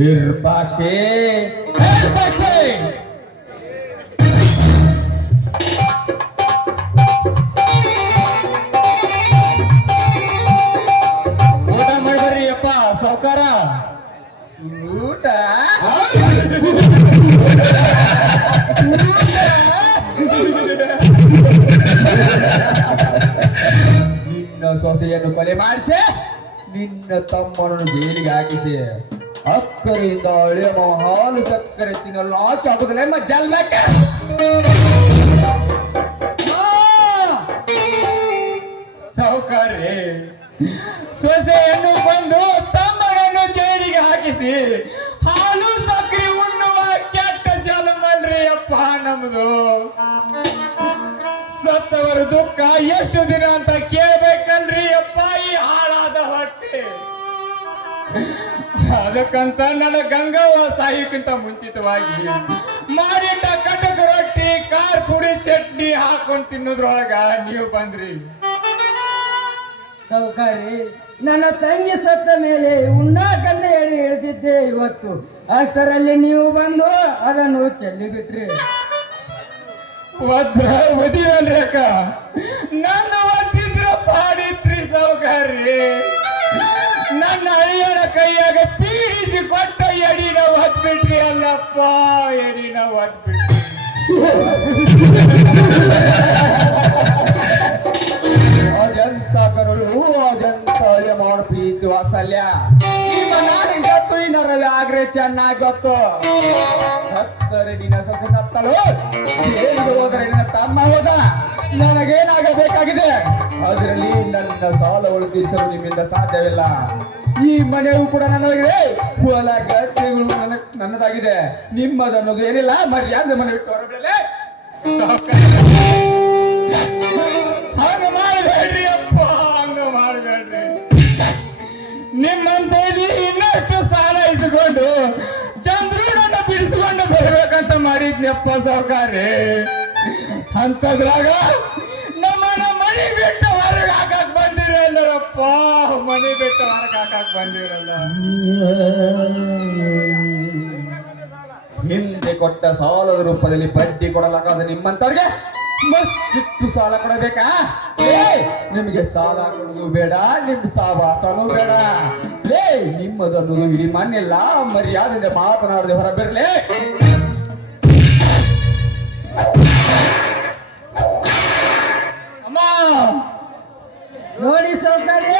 ಇರ್ಪಾಕ್ಷಿ ಇರ್ಪಾಕ್ಷಿ ಊಟ ಮಾಡ್ಬರ್ರಿ ಅಪ್ಪ ಸಾವ್ಕಾರ. ಊಟ? ನಿನ್ನ ಸೊಸೆಯನ್ನು ಕೊಲೆ ಮಾಡಿಸಿ ನಿನ್ನ ತಮ್ಮನನ್ನು ಜೈಲಿಗೆ ಹಾಕಿಸಿ. ಅಕ್ಕರಿಂದ ಅಳಿಯ ಮಾವ ಹಾಲು ಸಕ್ಕರೆ ತಿನ್ನಲು ಆಚೆ ಹಾಕುದಿಲ್ಲ ಎಂಬ ಜಲ್ಮಕ್ಕೆ ಸೌಕರ್ಯ. ಸೊಸೆಯನ್ನು ಬಂದು ತಮ್ಮನನ್ನು ಜೈಲಿಗೆ ಹಾಕಿಸಿ ಹಾಲು ಸಕ್ಕರೆ ಉಣ್ಣುವ ಕೆಟ್ಟ ಜಲಮಲ್ರಿ ಅಪ್ಪ ನಮ್ದು. ಸತ್ತವರ ದುಃಖ ಎಷ್ಟು ದಿನ ಅಂತ ಕೇಳ್ಬೇಕಲ್ರಿ ಅಪ್ಪ ಅದಕ್ಕಂತ ನನ್ನ ಗಂಗವ್ವ ಸಾಯಿಕ್ಕಿಂತ ಮುಂಚಿತವಾಗಿ ಮಾಡಿಟ್ಟ ಕಟಕ ರೊಟ್ಟಿ ಖಾರ ಪುಡಿ ಚಟ್ನಿ ಹಾಕೊಂಡ್ ತಿನ್ನೋದ್ರೊಳಗ ನೀವು ಬಂದ್ರಿ. ಸೌಕಾರಿ ನನ್ನ ತಂಗಿ ಸತ್ತ ಮೇಲೆ ಉಣ್ಣಾಕಂದ ಹೇಳಿ ಹೇಳ್ತಿದ್ದೆ ಇವತ್ತು. ಅಷ್ಟರಲ್ಲಿ ನೀವು ಬಂದು ಅದನ್ನು ಚೆಲ್ಲಿ ಬಿಟ್ರಿ. ವದ್ರ ಒದಿವಲ್ರಿ ಅಕ್ಕ ನನ್ನ ಒದ್ದಿದ್ರ ಪಾಡಿತ್ರಿ ಅಳಿಯನ ಕೈಯಾಗ ಪೀಡಿಸಿ ಕೊಟ್ಟ ಎಡಿ ನಾವು ಹತ್ಬಿಟ್ರಿ ಅಲ್ಲಪ್ಪ ಎಡಿ ನಾವು ಅದೆಂತ ಚೆನ್ನಾಗಿ ಸತ್ತರೆ ನಿನ್ನ ಸೊಸೆ ಸತ್ತಲು ಜೈಲಿಗೆ ಹೋದರೆ ನಿನ್ನ ತಮ್ಮ ಹೋದ. ನನಗೇನಾಗಬೇಕಾಗಿದೆ? ಅದರಲ್ಲಿ ನನ್ನ ಸಾಲ ಉಳಿಸಲು ನಿಮ್ಮಿಂದ ಸಾಧ್ಯವಿಲ್ಲ. ಈ ಮನೆಯೂ ಕೂಡ ನನ್ನದಾಗಿದೆ. ಹೊಲ ಗದ್ದೆಗಳು ನನ್ನ ನನ್ನದಾಗಿದೆ. ನಿಮ್ಮದನ್ನೋದು ಏನಿಲ್ಲ. ಮರ್ಯಾದೆ ಮನೆ ಬಿಟ್ಟು ಹೊರಬಿಡಲೇ ಹಂಗ ಮಾಡಬೇಡ್ರಿ ಅಪ್ಪ, ಹಂಗ ಮಾಡಬೇಡ್ರಿ. ನಿಮ್ಮಂತೇಲಿ ಇನ್ನಷ್ಟು ಸಾಲ ಇಸ್ಕೊಂಡು ಚಂದ್ರನನ್ನ ಬಿಡಿಸ್ಕೊಂಡು ಬರ್ಬೇಕಂತ ಮಾಡಿದ್ನಪ್ಪ ಸರ್ಕಾರಿ. ಅಂತದ್ರಾಗ ನಮ್ಮನ್ನ ಮನೆ ಬಿಟ್ಟ ಹೊರಗೆ ಹಾಕಕ್ ಬಂದಿರಲ್ಲರಪ್ಪ ಮನಿ ಬಿಟ್ಟ ಹೊರಗೆ ಹಾಕಕ್ ಬಂದಿರಲ್ಲ. ಹಿಂದೆ ಕೊಟ್ಟ ಸಾಲದ ರೂಪದಲ್ಲಿ ಬಡ್ಡಿ ಕೊಡಲಾಗದ ನಿಮ್ಮಂತವ್ರಿಗೆ ಮಸ್ತಿಟ್ಟು ಸಾಲ ಕೊಡಬೇಕಾ? ನಿಮಗೆ ಸಾಲ ಕೊಡೋದು ಬೇಡ, ನಿಮ್ ಸಾವಾಸನೂ ಬೇಡ. ಏ, ನಿಮ್ಮದನ್ನು ಇಡೀ ಮಣ್ಣಿಲ್ಲ ಮರ್ಯಾದೆ ಮಾತನಾಡದೆ ಹೊರಬಿರ್ಲಿ. ಅಮ್ಮ! ನೋಡಿ ಸೌಕರ್ಯ,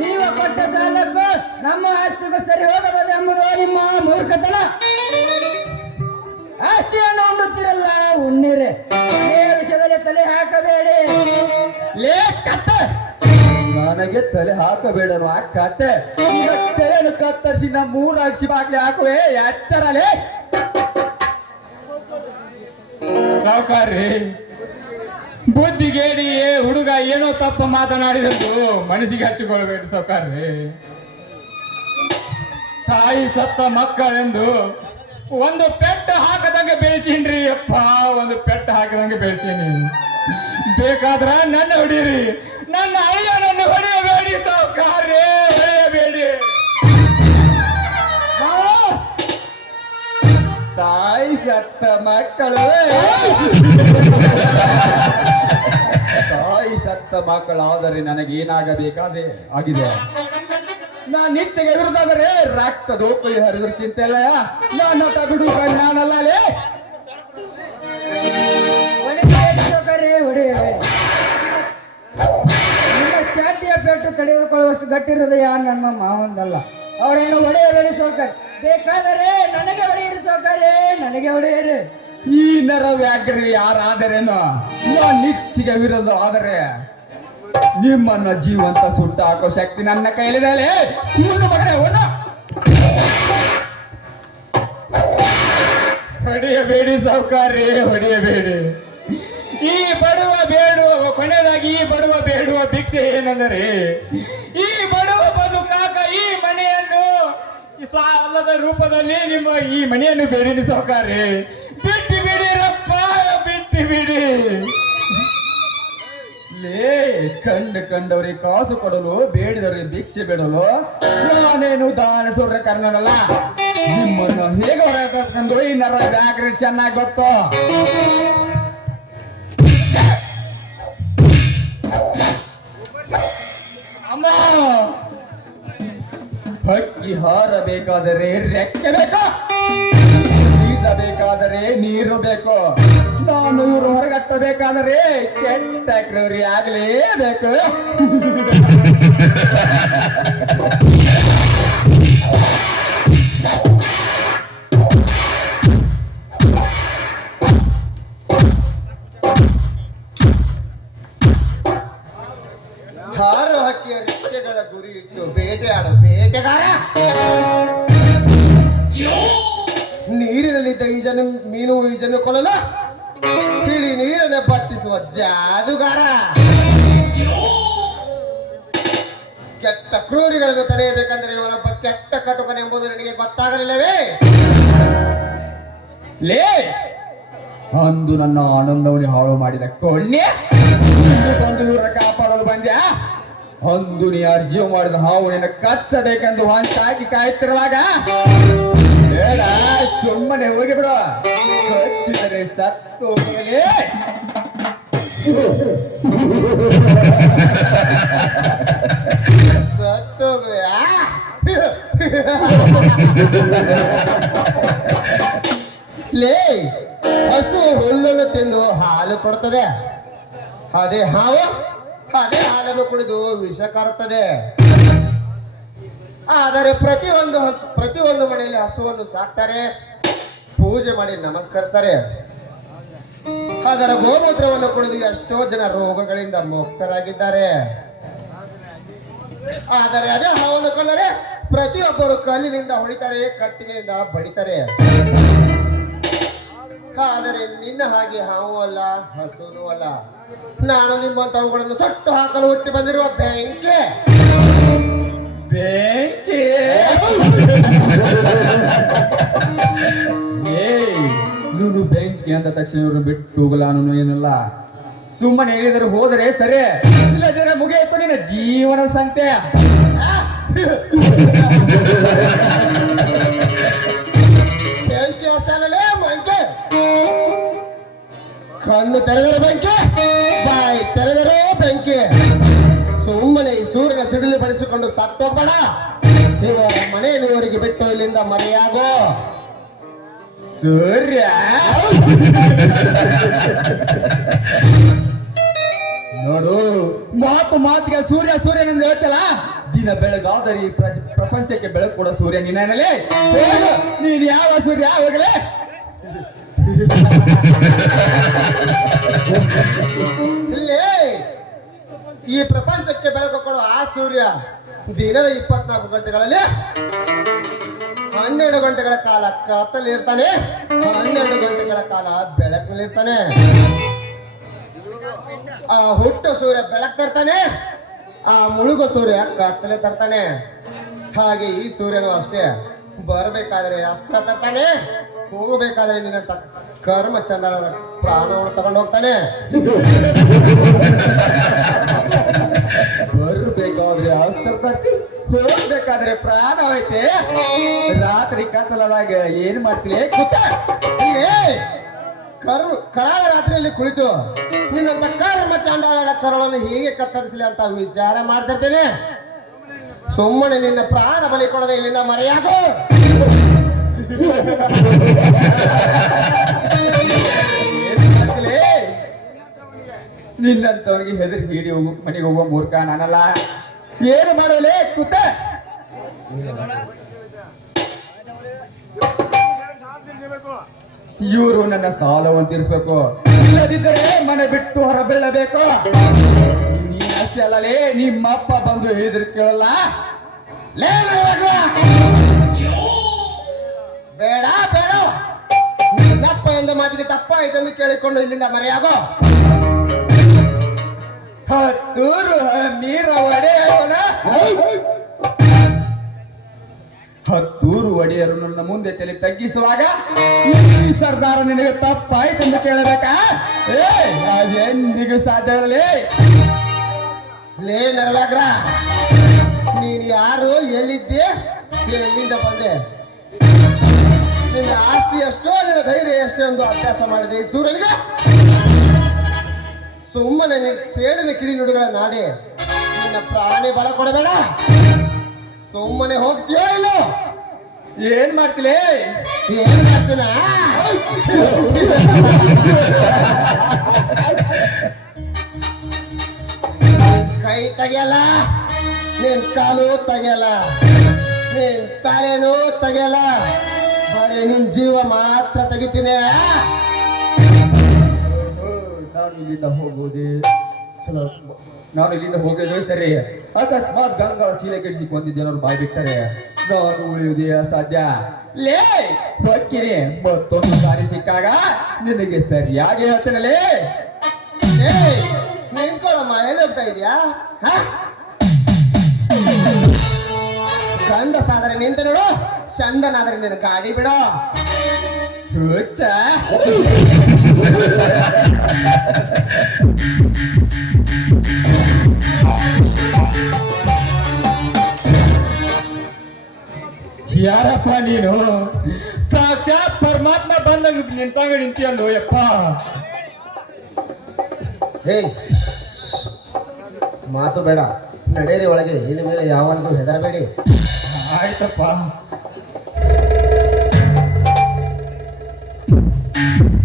ನೀವು ಕೊಟ್ಟ ಸಾಲಕ್ಕೂ ನಮ್ಮ ಆಸ್ತಿಗೂ ಸರಿ ಹೋಗಬಹುದು ನನಗೆ ತಲೆ ಹಾಕಬೇಡ ಹಾಕತ್ತೆ ಕತ್ತೆ ಈಗ ತಲೆಯನ್ನು ಕತ್ತರಿಸಿ ನಮ್ಮ ಮೂರು ಅಕ್ಷಿ ಬಾಗ್ಲಿ ಹಾಕುವೆ. ಎಚ್ಚರಲೆ ಸಾವುಕಾರಿ ಬುದ್ಧಿಗೇಡಿ ಹುಡುಗ ಏನೋ ತಪ್ಪ ಮಾತನಾಡಿದಂದು ಮನಸ್ಸಿಗೆ ಹಚ್ಚಿಕೊಳ್ಬೇಡಿ ಸಾವುಕಾರಿ ತಾಯಿ ಸತ್ತ ಮಕ್ಕಳೆಂದು ಒಂದು ಪೆಟ್ಟ ಹಾಕದಂಗೆ ಬೆಳೆಸೀನ್ರಿ. ಅಪ್ಪ ಒಂದು ಪೆಟ್ಟು ಹಾಕದಂಗೆ ಬೆಳೆಸೀನಿ. ಬೇಕಾದ್ರ ನನ್ನ ಹೊಡೀರಿ. ನನ್ನ ಹೊಡೆಯಬೇಡಿ ಸಾವುಕಾರ್ರಿ ತಾಯಿ ಸತ್ತ ಮಕ್ಕಳು. ತಾಯಿ ಸತ್ತ ಮಕ್ಕಳಾದರೆ ನನಗೇನಾಗಬೇಕಾದ್ರೆ ಆಗಿದೆ. ನಾನು ನಿಚ್ಚಗೆ ವಿರುದ್ಧಾದರೆ ರಕ್ತ ದೋಪಲಿ ಹರಿದ್ರು ಚಿಂತೆ ಇಲ್ಲ ನಾನು ತಗಡು ನಾನಲ್ಲ ಲೇ. ಹೊಡೆಯಬೇಡಿ ಸೌಕರ್ಯ ಹೊಡೆಯಬೇಡಿ ನಿಮ್ಮ ಪೆಟ್ಟು ತಡೆದುಕೊಳ್ಳುವಷ್ಟು ಗಟ್ಟಿ ಹೃದಯ ನಮ್ಮ ಮಾವಂದಲ್ಲ. ಅವರನ್ನು ಹೊಡೆಯಬೇಡಿ ಸೋಕರ್ ಬೇಕಾದರೆ ನನಗೆ ಹೊಡೆಯಿರಿ ಸೌಕರ್ಯ ನನಗೆ ಒಡೆಯರಿ ಈ ನರ ವ್ಯಾಘ್ರಿ ಯಾರಾದರೇನೋ ನಿಚ್ಚಿಗೆ ವಿರೋಧ ಆದರೆ ನಿಮ್ಮನ್ನ ಜೀವಂತ ಸುಟ್ಟ ಹಾಕೋ ಶಕ್ತಿ ನನ್ನ ಕೈಲಿದೆ ಮೇಲೆ ಮಗನೇ ಅವನು ಹೊಡೆಯಬೇಡಿ ಸಾವುಕಾರಿ, ಹೊಡೆಯಬೇಡಿ. ಈ ಬಡವ ಬೇಡುವ, ಕೊನೆಯದಾಗಿ ಈ ಬಡವ ಬೇಡುವ ಭಿಕ್ಷೆ ಏನೆಂದರೆ, ಈ ಬಡವ ಬದುಕಾಕ ಈ ಮನೆಯನ್ನು ಸಾಲದ ರೂಪದಲ್ಲಿ ನಿಮ್ಮ ಈ ಮನೆಯನ್ನು ಬೇಡಿ ಸಾವುಕಾರ್ರಿ ಬಿಟ್ಟು ಬಿಡಿರಪ್ಪ ಬಿಟ್ಟು ಬಿಡಿ. ಲೇ, ಕಂಡು ಕಂಡವ್ರಿಗೆ ಕಾಸು ಕೊಡಲು ಬೇಡಿದವರಿಗೆ ಭಿಕ್ಷೆ ಬಿಡಲು ನಾನೇನು ದಾನ ಸುರ್ರ ಕರ್ನಲ್ಲ ನಿಮ್ಮನ್ನು ಹೇಗೆ ಹೊರಗೆ ಈ ನರ ವ್ಯಾಗ್ರಿ ಚೆನ್ನಾಗಿ ಗೊತ್ತು? ಹಕ್ಕಿ ಹಾರಬೇಕಾದರೆ ರೆಕ್ಕೆ ಬೇಕು? ನೀರು ಬೇಕು. ನಾನು ಊರು ಹೊರಗಟ್ಟಬೇಕಾದರೆ ಕೆಟ್ಟ ಕ್ರೂರಿ ಆಗಲೇಬೇಕು. ಬೇಟೆಗಾರ ನೀರಿನಲ್ಲಿದ್ದ ಈಜನ್ನು, ಮೀನು ಈಜನ್ನು ಕೊಲ್ಲಲು ಬಿಳಿ ನೀರನ್ನು ಪತ್ತಿಸುವ ಜಾದುಗಾರ. ಕೆಟ್ಟ ಕ್ರೂರಿಗಳನ್ನು ತಡೆಯಬೇಕಂದ್ರೆ ಇವನೊಬ್ಬ ಕೆಟ್ಟ ಕಟುಕನೆ ಎಂಬುದು ನನಗೆ ಗೊತ್ತಾಗಲಿಲ್ಲವೇ? ಲೇ! ಅಂದು ನನ್ನ ಆನಂದವನ್ನು ಹಾಳು ಮಾಡಿದ ಇಂದು ಬಂದು ಕಾಪಾಡಲು ಬಂದ್ಯಾ? ಅಂದು ನೀ ಅರ್ಜಿ ಮಾಡಿದ ಹಾವು ನಿನ್ನ ಕಚ್ಚಬೇಕೆಂದು ಹೊಂಚಾಕಿ ಕಾಯ್ತಿರುವಾಗ ಬೇಡ, ಸುಮ್ಮನೆ ಹೋಗಿ ಬಿಡು. ಕಚ್ಚಿದರೆ ಸತ್ತು? ಲೇ, ಹಸು ಹುಲ್ಲನ್ನು ತಿಂದು ಹಾಲು ಕೊಡ್ತದೆ. ಅದೇ ಹಾವು? ಅದೇ ಹಾಲನ್ನು ಕುಡಿದು ವಿಷ ಕರುತ್ತದೆ ಆದರೆ ಪ್ರತಿಯೊಂದು ಹಸು, ಪ್ರತಿಯೊಂದು ಮನೆಯಲ್ಲಿ ಹಸುವನ್ನು ಸಾಕ್ತಾರೆ, ಪೂಜೆ ಮಾಡಿ ನಮಸ್ಕರಿಸ್ತಾರೆ. ಅದರ ಗೋಮೂತ್ರವನ್ನು ಕುಡಿದು ಎಷ್ಟೋ ಜನ ರೋಗಗಳಿಂದ ಮುಕ್ತರಾಗಿದ್ದಾರೆ. ಆದರೆ ಅದೇ ಹಾವನ್ನು ಕಂಡರೆ ಪ್ರತಿಯೊಬ್ಬರು ಕಲ್ಲಿನಿಂದ ಹೊಡಿತಾರೆ, ಕಟ್ಟಿಗೆಯಿಂದ ಬಡಿತಾರೆ. ಆದರೆ ನಿನ್ನ ಹಾಗೆ ಹಾವು ಅಲ್ಲ ಹಸುನು ಅಲ್ಲ. ನಾನು ನಿಮ್ಮಂತವುಗಳನ್ನು ಸಟ್ಟು ಹಾಕಲು ಹುಟ್ಟಿ ಬಂದಿರುವ ಬೆಂಕಿ ಬೆಂಕಿ ಏಯ್ ನೀನು ಬೆಂಕಿ ಅಂದ ತಕ್ಷಣ ಇವರು ಬಿಟ್ಟು ಹೋಗಲಾನು ಏನಲ್ಲ. ಸುಮ್ಮನೆ ಹೇಳಿದರೆ ಹೋದರೆ ಸರಿ. ಇಲ್ಲದ್ರೆ ಮುಗಿಯಿತು ನಿನ್ನ ಜೀವನ ಸಂತೆ. ತೆರೆದರೆ ಬೆಂಕಿ. ಬಾಯಿ ತೆರೆದರೋ ಬೆಂಕಿ. ಸುಮ್ಮನೆ ಈ ಸೂರ್ಯನ ಸಿಡಿಲು ಬಡಿಸಿಕೊಂಡು ಸತ್ತೋಗ್ಬೇಡ ನೀವು ಮನೆಯಲ್ಲಿ ಇವರಿಗೆ ಬಿಟ್ಟು ಇಲ್ಲಿಂದ ಮರೆಯಾಗೋ ಸೂರ್ಯ. ನೋಡು. ಮಾತು ಮಾತಿಗೆ ಸೂರ್ಯ ಸೂರ್ಯನೆಂದು ಹೇಳ್ತಲ್ಲ? ದಿನ ಬೆಳಗಾದರೆ ಈ ಪ್ರಪಂಚಕ್ಕೆ ಬೆಳಕು ಕೊಡೋ ಸೂರ್ಯ ನೀನಲ್ಲಿ ನೀನ್ ಯಾವ ಸೂರ್ಯ? ಹೋಗಲೇ. ಈ ಪ್ರಪಂಚಕ್ಕೆ ಬೆಳಕು ಕೊಡುವ ಆ ಸೂರ್ಯ ದಿನದ ಇಪ್ಪತ್ನಾಲ್ಕು ಗಂಟೆಗಳಲ್ಲಿ ಹನ್ನೆರಡು ಗಂಟೆಗಳ ಕಾಲ ಕತ್ತಲ್ಲಿ ಇರ್ತಾನೆ. ಹನ್ನೆರಡು ಗಂಟೆಗಳ ಕಾಲ ಬೆಳಕಲ್ಲಿ ಇರ್ತಾನೆ. ಆ ಹುಟ್ಟು ಸೂರ್ಯ ಬೆಳಕು ತರ್ತಾನೆ. ಆ ಮುಳುಗೋ ಸೂರ್ಯ ಕತ್ತಲೆ ತರ್ತಾನೆ. ಹಾಗೆ ಈ ಸೂರ್ಯನು ಅಷ್ಟೇ. ಬರಬೇಕಾದ್ರೆ ಅಸ್ತ್ರ ತರ್ತಾನೆ. ಹೋಗಬೇಕಾದ್ರೆ ನಿನ್ನ ಕರ್ಮ ಚಂದ್ರ ಪ್ರಾಣವನ್ನು ತಗೊಂಡು ಹೋಗ್ತಾನೆ. ಬರ್ಬೇಕಾದ್ರೆ ಅಸ್ತ್ರ ತಟ್ಟಿ ಹೋಗ್ಬೇಕಾದ್ರೆ ಪ್ರಾಣ ಹೋಯ್ತೆ. ರಾತ್ರಿ ಕತ್ತಲದಾಗ ಏನ್ ಮಾಡ್ತೀನಿ? ಕರು ಕರಾಳ ರಾತ್ರಿಯಲ್ಲಿ ಕುಳಿತು, ನಿನ್ನಂತ ಕರ್ಮ ಚಾಂಡಾಳ ಕರುಳನ್ನು ಹೇಗೆ ಕತ್ತರಿಸಲಿ ಅಂತ ವಿಚಾರ ಮಾಡ್ತಿರ್ತೇನೆ. ಸುಮ್ಮನೆ ನಿನ್ನ ಪ್ರಾಣ ಬಲಿ ಕೊಡದೆ ಇಲ್ಲಿಂದ ಮರೆಯಾಗು? ನಿನ್ನಂತವನಿಗೆ ಹೆದರಿ ಹಿಡಿ ಹೋಗು, ಮನೆಗೆ ಹೋಗುವ ಮೂರ್ಖ ನಾನಲ್ಲ. ಏನು ಮಾಡಲೇ? ಕೂತ. ಇವರು ನನ್ನ ಸಾಲವನ್ನು ತೀರಿಸ್ಬೇಕು. ಇಲ್ಲದಿದ್ದರೆ ಮನೆ ಬಿಟ್ಟು ಹೊರ ಬೀಳಬೇಕು. ನೀನ್ ಅಷ್ಟೇ ಅಲ್ಲಲೇ ನಿಮ್ಮಪ್ಪ ಬಂದು ಹೆದರಿ ಕೇಳಲ್ಲ. ಲೇ! ಬೇಡ ಬೇಡ. ನಿನ್ನಪ್ಪ ಎಂದ ಮಾತಿಗೆ ತಪ್ಪಾಯಿತೆಂದು ಕೇಳಿಕೊಂಡು ಇಲ್ಲಿಂದ ಮರೆಯಾಗೋ. ಹತ್ತೂರು ನೀರ ಒಡೆಯೋಣ ಹತ್ತೂರು ಒಡೆಯರು ನನ್ನ ಮುಂದೆ ತಲೆ ತಗ್ಗಿಸುವಾಗ, ಈ ಸರ್ದಾರ ನಿನಗೆ ತಪ್ಪಾಯ್ತೆಂದು ಕೇಳಬೇಕಾ? ಏ ಅದೆಂದಿಗೂ ಸಾಧ್ಯವಿರಲಿ. ಲೇ ನರವ್ಯಾಗ್ರ ನೀನು ಯಾರು, ಎಲ್ಲಿದ್ದೆ? ಎಲ್ಲಿಂದ ಬಂದೆ? ನಿನ್ನ ಆಸ್ತಿ ಎಷ್ಟೋ ನಿನ್ನ ಧೈರ್ಯ ಎಷ್ಟೋ ಎಂದು ಅಭ್ಯಾಸ ಮಾಡಿದೆ ಈ ಸೂರ್ಯನಿಗೆ ಸುಮ್ಮನೆ ಸೇಡಿನ ಕಿಡಿ ನುಡುಗಳ ನಾಡಿ ನಿನ್ನ ಪ್ರಾಣಿ ಬಲ ಕೊಡಬೇಡ. ಸುಮ್ಮನೆ ಹೋಗ್ತೀಯೋ ಇಲ್ಲ? ಏನ್ ಮಾಡ್ತೀನಿ ಏನ್ ಮಾಡ್ತೀನ? ಕೈ ತೆಗೆಯಲ್ಲ ನಿನ್ ಕಾಲು ತೆಗೆಯಲ್ಲ ನಿನ್ ತಲೆನೂ ತೆಗಿಯಲ್ಲ. ನಿನ್ ಜೀವ ಮಾತ್ರ ತೆಗಿತೀನಿ. ನಾನು ಇಲ್ಲಿಂದ ಹೋಗೋದೇ ಚಲೋ. ನಾನು ಇಲ್ಲಿಂದ ಹೋಗೋದು ಸರಿ. ಅಕಸ್ಮಾತ್ ಗಂಗಳ ಶೀಲೆ ಕೆಡಿಸಿಕೊಂಡಿದ್ದೆ ಅನ್ನೋರು ಬಾಯ್ ಬಿಟ್ಟರೆ. ನಾನು ಉಳಿಯುವುದೇ ಅಸಾಧ್ಯ? ಲೇ ಹೊಕ್ಕಿನಿ ಮತ್ತೊಂದು ಸಾರಿ ಸಿಕ್ಕಾಗ ನಿನಗೆ ಸರಿಯಾಗಿ ಹೇಳ್ತೇನಲೇ ನಿಂತ್ಕೊಳ್ಳಮ್ಮ ಎಲ್ಲಿ ಹೋಗ್ತಾ ಇದೆಯಾ? ಹ? ಗಂಡ ಸಾಧನೆ ನಿಂತ ನೋಡು. ಚಂಡನಾದ್ರೆ ನಿನ್ನ ಗಾಡಿ ಬಿಡೋ. ಯಾರಪ್ಪ ನೀನು? ಸಾಕ್ಷಾತ್ ಪರಮಾತ್ಮ ಬಂದಂಗ ನಿಂತಾಗ ನಿಂತಿಯಲ್ಲೋ ಯಪ್ಪ ಮಾತು ಬೇಡ. ನಡೆಯರಿ ಒಳಗೆ, ಇನ್ನು ಮೇಲೆ ಯಾವನಿಗೂ ಹೆದರಬೇಡಿ. ಆಯ್ತಪ್ಪ. you